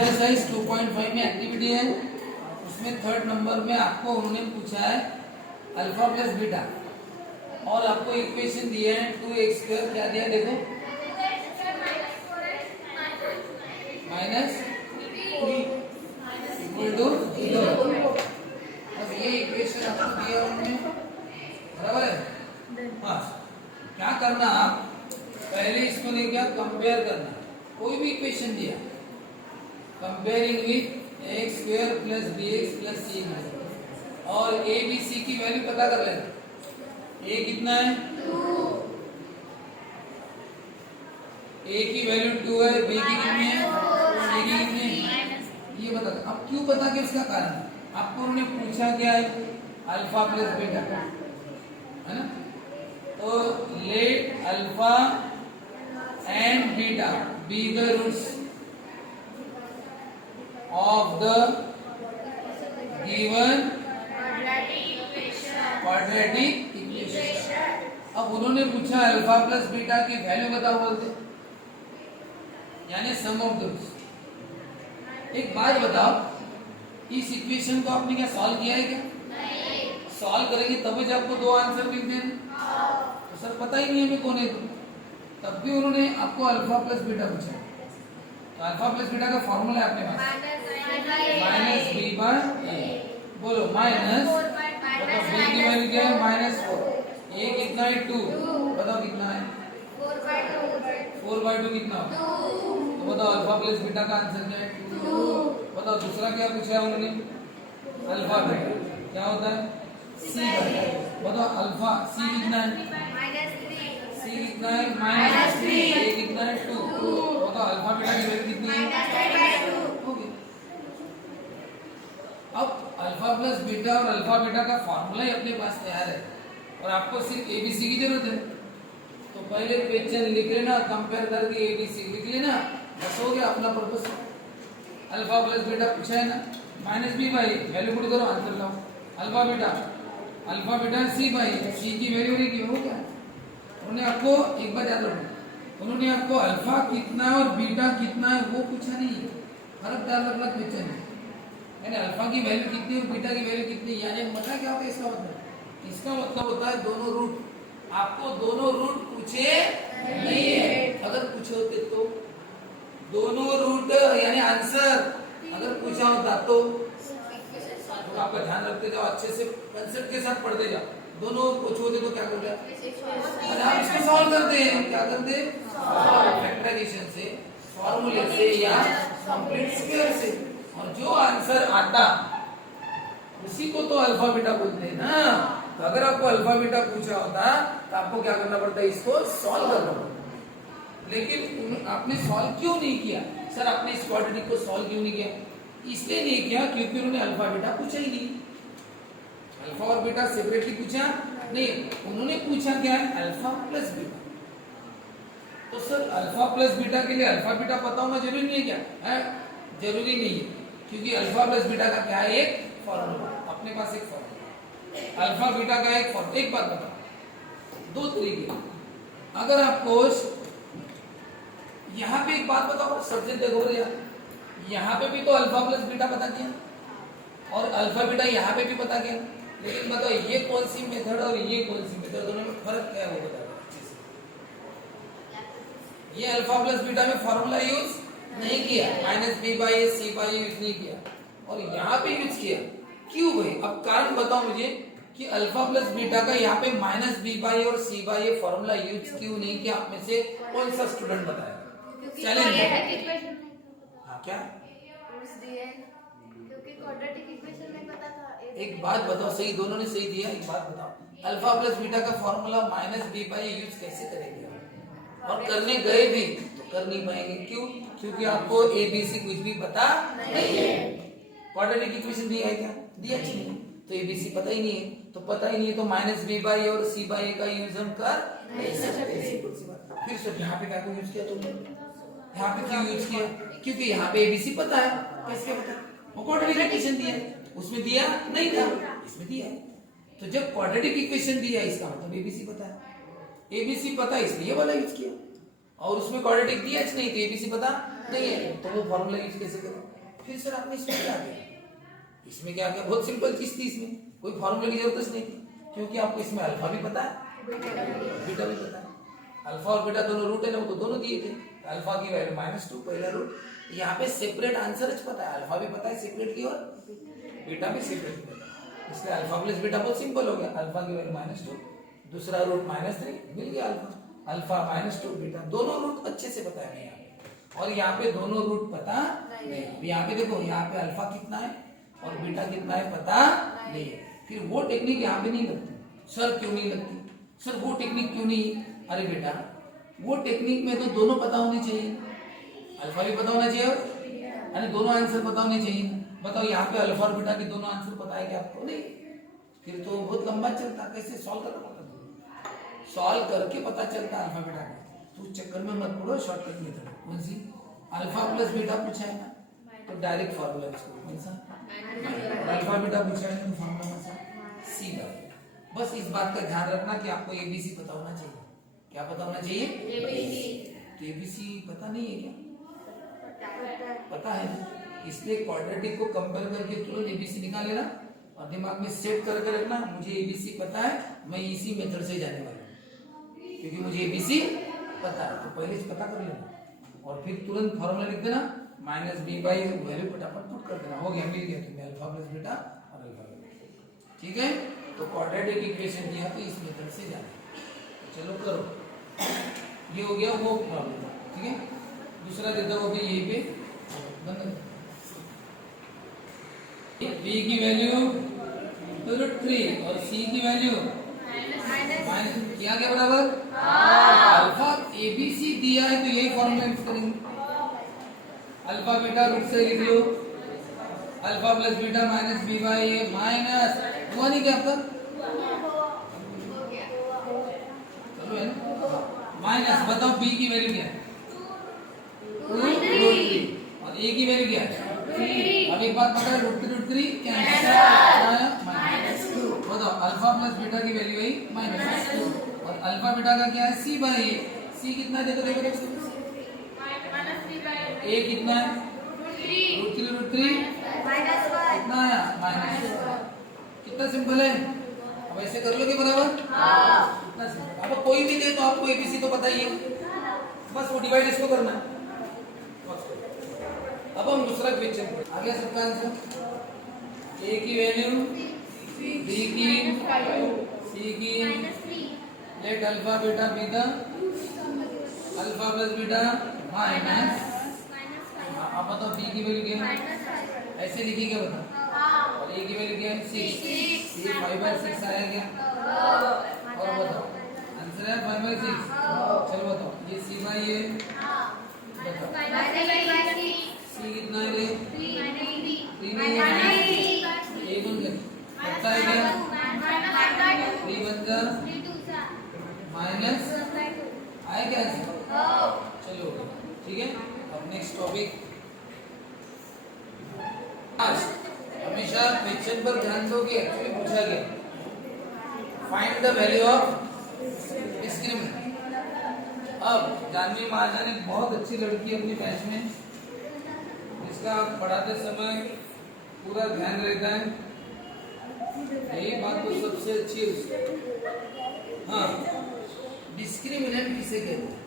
Exercise 2.5 में activity है, उसमें थर्ड नंबर में आपको उन्होंने पूछा है अल्फा प्लस बीटा और आपको इक्वेशन दिए हैं 2x स्क्वायर, क्या दिया देखो माइनस 3 इक्वल टू 0। अब ये इक्वेशन आपको दिया उन्होंने, बराबर है। हाँ, क्या करना आप पहले इसको लेके कंपेयर करना, कोई भी इक्वेशन दिया comparing with x square plus b x plus c और ए बी सी की वैल्यू पता कर लेना। ए कितना है 2, ए की वैल्यू 2 है, बी की कितनी है, सी की कितनी है, ये बता दो। अब क्यों पता कि उसका कारण आपको उन्होंने पूछा क्या है अल्फा प्लस बीटा, है ना। तो let alpha and beta be the roots of the given quadratic equation। अब उन्होंने पूछा अल्फा प्लस बीटा की वैल्यू बताओ बोलते, यानी सम ऑफ दोस। एक बात बताओ, इस इक्वेशन को आपने क्या सॉल्व किया है क्या? नहीं। सॉल्व करेंगे तभी जब आपको दो आंसर मिलते हैं। तो सर पता ही नहीं हमें कौन है, तब भी उन्होंने आपको अल्फा प्लस बीटा पूछा। तो अल्फा प्लस बीटा का फॉर्मूला है अपने पास माइनस बी बाय ए। बोलो माइनस, बताओ बी की वैल्यू क्या है -4, ए कितना है 2, बताओ कितना है 4/2 कितना हो, तो बताओ अल्फा प्लस बीटा का आंसर क्या है 2। बताओ दूसरा क्या पूछा है उन्होंने अल्फा बीटा क्या होता है सी बाय, बताओ अल्फा सी कितना है सी कितना है -3, ए कितना है 2, बताओ अल्फा बीटा की वैल्यू कितनी है। अब अल्फा प्लस बीटा और अल्फा बीटा का फॉर्मूला ही अपने पास तैयार है और आपको सिर्फ एबीसी की जरूरत है। तो पहले क्वेश्चन लिख लेना, कंपेयर करके एबीसी लिख लेना, बस हो गया अपना पर्पस। अल्फा प्लस बीटा पूछा है ना, minus b by value put करो, आंसर लाओ। Alpha beta c by c की वैल्यू नहीं हो गया। उन्होंने आपको एक बार याद रखो, उन्होंने आपको अल्फा कितना और बीटा कितना है वो पूछा नहीं, फर्क डाल रखना क्वेश्चन है, यानी अल्फा की वैल्यू कितनी और बीटा की वैल्यू कितनी, यानी मतलब क्या होता है इसका मतलब? इसका मतलब होता है दोनों रूट। आपको दोनों रूट पूछे नहीं है, अगर पूछे होते तो दोनों रूट यानी आंसर अगर पूछा होता तो आपका ध्यान रखते जाओ, अच्छे से कंसेप्ट के साथ पढ़ते जाओ। दोनों पूछे होते तो क्या करते हैं, हम इसको सॉल्व करते हैं, क्या करते हैं फैक्टराइजेशन से, फॉर्मूले से या कंप्लीट स्क्वायर से, और जो आंसर आता उसी को तो अल्फा बीटा बोलते हैं ना। तो अगर आपको अल्फा बीटा पूछा होता तो आपको क्या करना पड़ता है, इसको सॉल्व करना पड़ता। लेकिन आपने सॉल्व क्यों नहीं किया? सर आपने इस क्वाड्रेटिक को सॉल्व क्यों नहीं किया? इसलिए नहीं किया क्योंकि उन्होंने अल्फा बीटा पूछा ही नहीं। अल्फा और बीटा सेपरेटली पूछा नहीं, उन्होंने पूछा क्या है अल्फा प्लस बीटा। तो सर अल्फा प्लस बीटा के लिए अल्फा बीटा पता होना जरूरी नहीं है क्या? है जरूरी नहीं है, क्योंकि अल्फा प्लस बीटा का क्या है एक फॉर्मूला, अपने पास एक फॉर्मूला अल्फा बीटा का एक फॉर्मूला। एक बात बताओ, दो तरीके, अगर आपको यहाँ पे एक बात बताओ, सब्जेक्ट देखो यार, यहाँ पे भी तो अल्फा प्लस बीटा पता किया और अल्फा बीटा यहाँ पे भी पता किया, लेकिन बताओ ये कौन सी मेथड और ये कौन सी मेथड, दोनों में फर्क क्या है वो बताओ। ये अल्फा प्लस बीटा में फॉर्मूला यूज नहीं किया, minus b by c by use नहीं किया, और यहाँ पे यूज किया। क्यों भाई? अब कारण बताओ मुझे कि अल्फा प्लस बीटा का यहाँ पे माइनस बी बाई और सी बाई ये फॉर्मूला यूज क्यों नहीं किया? आप में से कौन सा स्टूडेंट बताएगा? चैलेंज है। हाँ क्या? एक बात बताओ, सही दोनों ने सही दिया, एक बात बताओ, अल्फा प्लस बीटा का formula minus b by use कैसे करेंगे? और करने गए भी तो कर नहीं पाएंगे। क्यों? क्योंकि आपको ए बी सी कुछ भी पता नहीं है। क्वाड्रेटिक इक्वेशन दिया है क्या? दिया नहीं, तो ए बी सी पता ही नहीं है, तो पता ही नहीं है तो माइनस बी बाई और सी बाई का यूज हम कर नहीं सकते। फिर सर यहाँ पे क्या को यूज किया तुमने? यहाँ पे क्यों यूज किया? क्योंकि यहाँ पे ए बी सी पता है। कैसे पता? वो क्वाड्रेटिक इक्वेशन दिया, उसमें दिया नहीं था, इसमें दिया। तो जब क्वाड्रेटिक इक्वेशन दिया इसका मतलब ए बी सी पता है, एबीसी पता इसलिए वाला यूज किया, और उसमें क्वाड्रेटिक दिया नहीं तो एबीसी पता नहीं है तो वो फॉर्मूला यूज कैसे करें? फिर सर आपने इसमें क्या किया? इसमें क्या किया? बहुत सिंपल चीज थी, इसमें कोई फॉर्मूला की जरूरत नहीं थी, क्योंकि आपको इसमें अल्फा भी पता है, बीटा भी पता है। अल्फा और बीटा दोनों रूट है ना, वो तो दोनों दिए थे। अल्फा की वैल्यू -2 पहला रूट। यहाँ पे सेपरेट आंसर पता है, अल्फा भी पता है सेपरेट की और बीटा भी सेपरेट की पता है, इसलिए अल्फा प्लस बीटा बहुत सिंपल हो गया। अल्फा की वैल्यू -2, दूसरा रूट -3, मिल गया अल्फा। अल्फा -2 बीटा दोनों रूट अच्छे से पता है यहाँ पे, और यहाँ पे दोनों रूट पता नहीं। यहाँ पे देखो, यहाँ पे अल्फा कितना है और बीटा कितना है पता नहीं है। फिर वो टेक्निक यहाँ पे नहीं लगती। सर क्यों नहीं लगती? सर वो टेक्निक क्यों नहीं? अरे बेटा, वो टेक्निक में तो दोनों पता होने चाहिए, अल्फा भी पता होना चाहिए और दोनों आंसर पता होने चाहिए। बताओ यहाँ पे अल्फा और बीटा के दोनों आंसर पता है क्या आपको? नहीं। फिर तो बहुत लंबा चलता, कैसे सॉल्व करना पड़ता, सॉल्व करके पता चलता अल्फा बीटा का। तो चक्कर में मत पड़ो, शॉर्टकट मेथड कौन सी? अल्फा प्लस बीटा पूछा है ना, तो डायरेक्ट फॉर्मूला इसको कौन सा? अल्फा बीटा पूछा है तो फॉर्मूला कौन सा? सीधा। बस इस बात का ध्यान रखना कि आपको एबीसी पता होना चाहिए। क्या पता होना चाहिए? एबीसी। तो एबीसी पता नहीं है क्या? पता है, इसलिए क्वाड्रेटिक को कंपेयर करके तुरंत एबीसी निकाल लेना और दिमाग में सेट करके रखना, मुझे एबीसी पता है, मैं इसी मेथड से जाने वाला हूँ, क्योंकि मुझे एबीसी पता है। तो पहले पता कर लेना और फिर तुरंत फॉर्मूला लिख देना, -b बाई वैल्यू फटाफट पुट कर देना, हो गया, मिल गया तुम्हें अल्फा प्लस बीटा और अल्फा बीटा। ठीक है, तो क्वाड्रेटिक इक्वेशन दिया तो इस मेथड से जाना। चलो करो, ये हो गया वो प्रॉब्लम। ठीक है, दूसरा देता हूँ अभी यहीं पे बंद। b की वैल्यू √3 और c की वैल्यू माइनस, किया गया बराबर। अल्फा एबीसी दिया है तो यही फॉर्मूला यूज करेंगे। अल्फा बीटा रूट से लिख लो, alpha plus beta -b by a minus, हुआ नहीं क्या आपका? चलो है ना, माइनस। बताओ b की वैल्यू क्या है? √3 और a की वैल्यू क्या है? 3। अब एक बात पता है, √3 कैंसिल -2। बताओ अल्फा प्लस बीटा की वैल्यू आई -2 और अल्फा बीटा का क्या है? c by a। c कितना देखो देखो देखो, a कितना है? √3 कितना आया? -1। कितना सिंपल है। अब ऐसे कर लोगे बराबर? कितना सिंपल। अब कोई भी दे तो आपको एबीसी तो पता ही है, बस वो डिवाइड इसको करना है। अब हम दूसरा क्वेश्चन आ गया सबका आंसर। a की वैल्यू, b की, c की, let alpha beta be the alpha plus beta minus. अब बताओ b की वैल्यू क्या है? ऐसे लिखी क्या बताओ? और a की वैल्यू क्या है? 6। ये 5/6 आया क्या? और बताओ आंसर है 5/6। चलो बताओ ये c बाई a, c कितना है? 3 ये बन गया, कितना है क्या? 3 बन गया माइनस, आया क्या आंसर? चलो ठीक है। अब नेक्स्ट टॉपिक, हमेशा क्वेश्चन पर ध्यान दो कि एक्चुअली पूछा गया, find the value of discriminant. अब जानवी महाजन एक बहुत अच्छी लड़की अपनी बैच में, जिसका पढ़ाते समय पूरा ध्यान रहता है, यही बात तो सबसे अच्छी है उसकी। हाँ, डिस्क्रिमिनेंट किसे कहते हैं?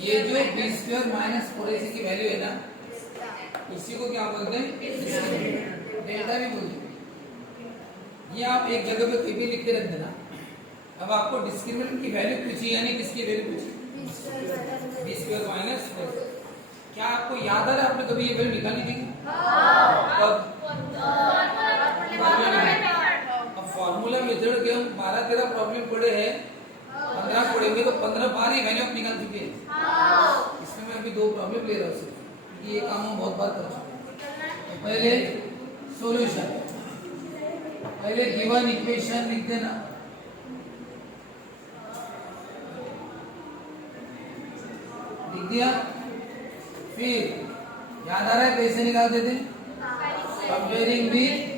ये जो b² - 4ac की वैल्यू है ना, इसी को क्या बोलते हैं? डिस्क्रिमिनेंट। डेल्टा भी बोलते हैं। ये आप एक जगह पे कहीं भी लिख के रख देना। अब आपको डिस्क्रिमिनेंट की वैल्यू पूछी, यानी किसकी वैल्यू पूछी? b² - 4ac। क्या आपको याद आ रहा है आपने कभी ये वैल्यू निकाली थी? कब? अब फॉर्मूला मेथड के हम 12-13 प्रॉब्लम पढ़े हैं, 15 पढ़ेंगे तो 15 बार ही वैल्यू आप निकाल चुके हैं। इसमें मैं अभी 2 प्रॉब्लम ले रहा हूँ सिर्फ, क्योंकि ये काम हम बहुत बार कर चुके हैं। तो पहले सॉल्यूशन, पहले गिवन इक्वेशन लिख देना, लिख दिया। फिर याद आ रहा है कैसे निकालते थे? कंपेयरिंग विद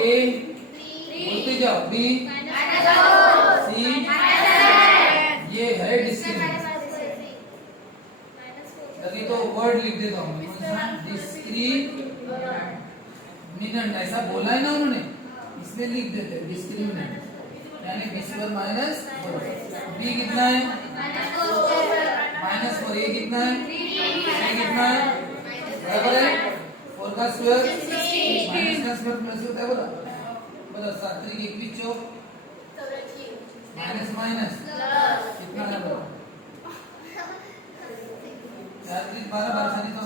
ए, बोलते जाओ, बी, सी, ये है डिस्क्रिमिनेंट। अभी तो वर्ड लिख देता हूँ, डिस्क्रिमिनेंट ऐसा बोला है ना उन्होंने, इसमें लिख देते हैं डिस्क्रिमिनेंट, यानी बी स्क्वायर माइनस बी कितना है -4, ये कितना है ये कितना है बराबर है 4 का स्क्वायर माइनस का स्क्वायर प्लस होता है बोला बोला 7 3 21 चौक माइनस माइनस कितना है बोला 4 3 12 12 सारी तो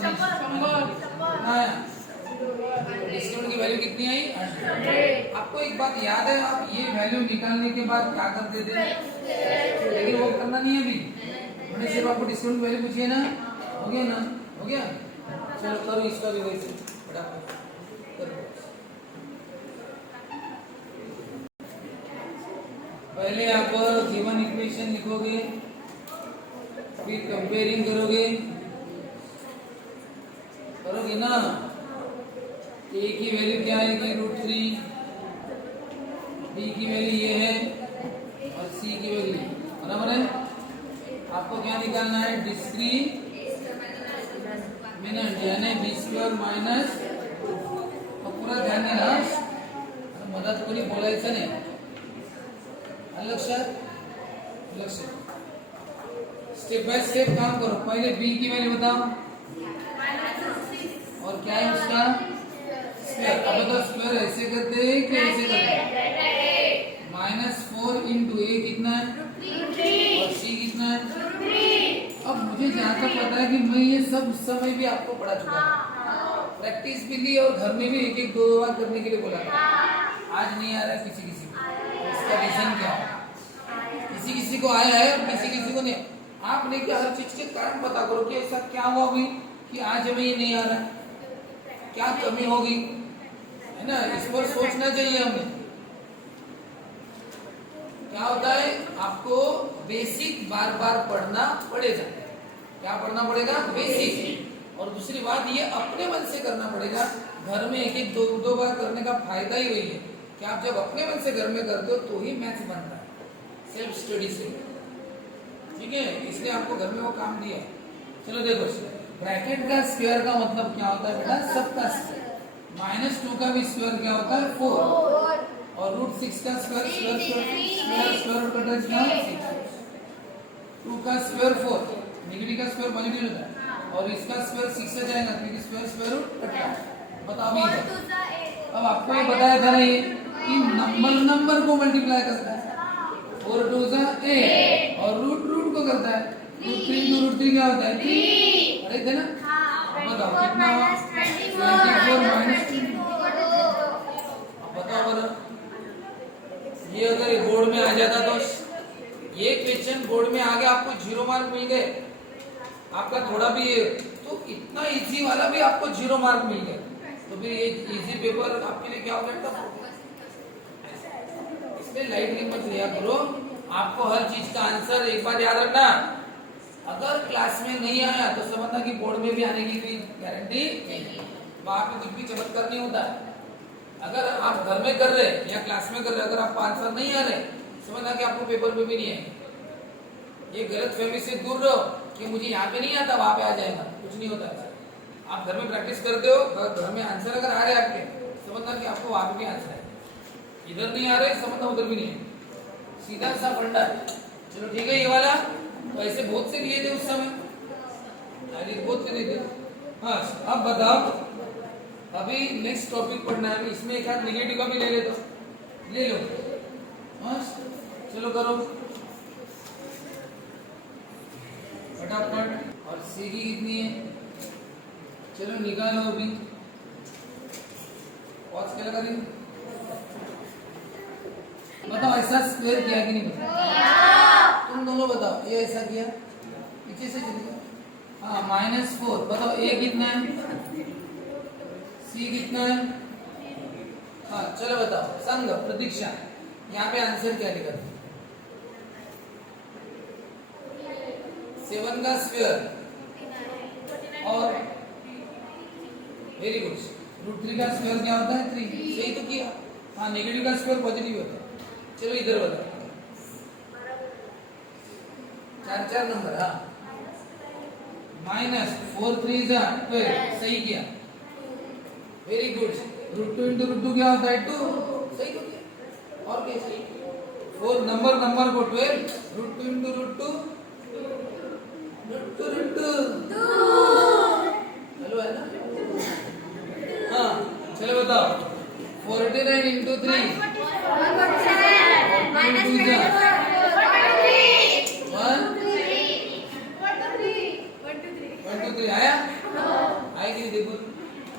डिस्काउंट की वैल्यू कितनी आई 100। आपको एक बात याद है, आप ये वैल्यू निकालने के बाद क्या करते थे, लेकिन वो करना नहीं है अभी, मैंने सिर्फ आपको डिस्काउंट की वैल्यू पूछी है ना, हो गया ना, हो गया। चलो करो इसका भी वैसे फटाफट करो। पहले आप गिवन इक्वेशन लिखोगे, फिर कंपेयरिंग करोगे ना, ए की वैल्यू क्या आएगी √3, बी की वैल्यू ये है और सी की वैल्यू बराबर है। आपको क्या निकालना है डिस्क्रिमिनेंट यानी बी स्क्वायर माइनस, और पूरा ध्यान देना मदत कोणी बोलायचं नाही, लक्षात स्टेप बाय स्टेप काम करो। पहले बी की वैल्यू बताओ और क्या है उसका स्क्वायर। अब तो स्क्वायर ऐसे करते हैं कि ऐसे करते हैं, -4 इंटू ए कितना है और सी कितना है। अब मुझे जहाँ तक पता है कि मैं ये सब उस समय भी आपको पढ़ा चुका था, प्रैक्टिस भी ली और घर में भी एक एक दो बार करने के लिए बोला था। आज नहीं आ रहा है किसी को, इसका रीजन क्या है, किसी को आया है और किसी को नहीं। आप लेके हर चीज के कारण पता करो कि ऐसा क्या हुआ अभी कि आज हमें ये नहीं आ रहा है, क्या कमी होगी, है ना, इस पर सोचना चाहिए हमें। क्या होता है, आपको बेसिक बार बार पढ़ना पड़ेगा। क्या पढ़ना पड़ेगा, बेसिक। और दूसरी बात ये अपने मन से करना पड़ेगा। घर में एक एक दो बार करने का फायदा ही वही है कि आप जब अपने मन से घर में करते हो तो ही मैथ्स बनता है, सेल्फ स्टडी से, ठीक है। इसलिए आपको घर में वो काम दिया है। चलो देखो, ब्रैकेट का स्क्वायर का मतलब क्या होता है बेटा, सबका स्क्वायर। -2 का भी स्क्वायर क्या होता है 4, और √6 का स्क्वायर स्क्वायर कटा है 2 का स्क्वायर 4, नेगेटिव का स्क्वायर पॉजिटिव होता है, और इसका स्क्वायर 6 से जाएगा क्योंकि स्क्वायर रूट कटा है। बताओ अभी अब आपको ये बताया था ना ये कि नंबर को मल्टीप्लाई करता है, 4 2 8 और रूट को करता है, √3 क्या होता है 3, अरे थे ना। बताओ कितना हुआ 24 बताओ बरा, ये अगर बोर्ड में आ जाता तो ये क्वेश्चन बोर्ड में आ गया, आपको 0 मार्क मिल गए, आपका थोड़ा भी तो इतना इजी वाला भी आपको 0 मार्क मिल गया, तो फिर ये इजी पेपर आपके लिए क्या हो जाता। इसमें लाइटली मत लिया करो, आपको हर चीज का आंसर एक बार याद रखना। अगर क्लास में नहीं आया तो समझना कि बोर्ड में भी आने की कोई गारंटी नहीं, वहां पे कुछ भी चमत्कार नहीं होता। अगर आप घर में कर रहे या क्लास में कर रहे, अगर आपको आंसर नहीं आ रहे, समझना कि आपको पेपर में भी नहीं है। ये गलत फहमी से दूर रहो कि मुझे यहाँ पे नहीं आता वहां पे आ जाएगा, कुछ नहीं होता। आप घर में प्रैक्टिस करते हो, घर में आंसर अगर आ रहे आपके, समझना कि आपको वहां पे भी आंसर है। इधर नहीं आ रहे, समझना उधर भी नहीं है, सीधा सा फंडा है। चलो ठीक है, ये वाला तो ऐसे बहुत से लिए थे उस समय, बहुत से लिए थे। हाँ अब बताओ, अभी नेक्स्ट टॉपिक पढ़ना है, इसमें एक हाथ नेगेटिव का भी ले लेते, ले लो। हाँ चलो करो फटाफट। और सी की कितनी है, चलो निकालो अभी, पॉज क्या लगा दी, बताओ ऐसा स्क्वायर किया कि नहीं बताओ, तुम दोनों बताओ, ये ऐसा किया पीछे से चल गया। हाँ -4, बताओ ए कितना है, सी कितना है। हाँ चलो बताओ, संग प्रतीक्षा, यहाँ पे आंसर क्या लिखा, 7 का स्क्वायर और वेरी गुड, √3 का स्क्वायर क्या होता है 3, सही तो किया। हाँ नेगेटिव का स्क्वायर पॉजिटिव होता है। चलो इधर बताओ, 4 नंबर। हाँ माइनस 4 3 जा 12, सही किया, very good. Root two into root two क्या होता है 2, सही हो गया, और क्या सही। 4 नंबर को 12, root two into root two root two चलो है ना। हाँ चलो बताओ 49 इंटू 3 आया, आएगी नहीं देखो।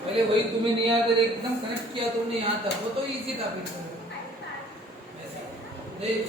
पहले वही तुम्हें नहीं आता, एकदम कनेक्ट किया तुमने यहाँ तक, वो तो इजी था फिर देख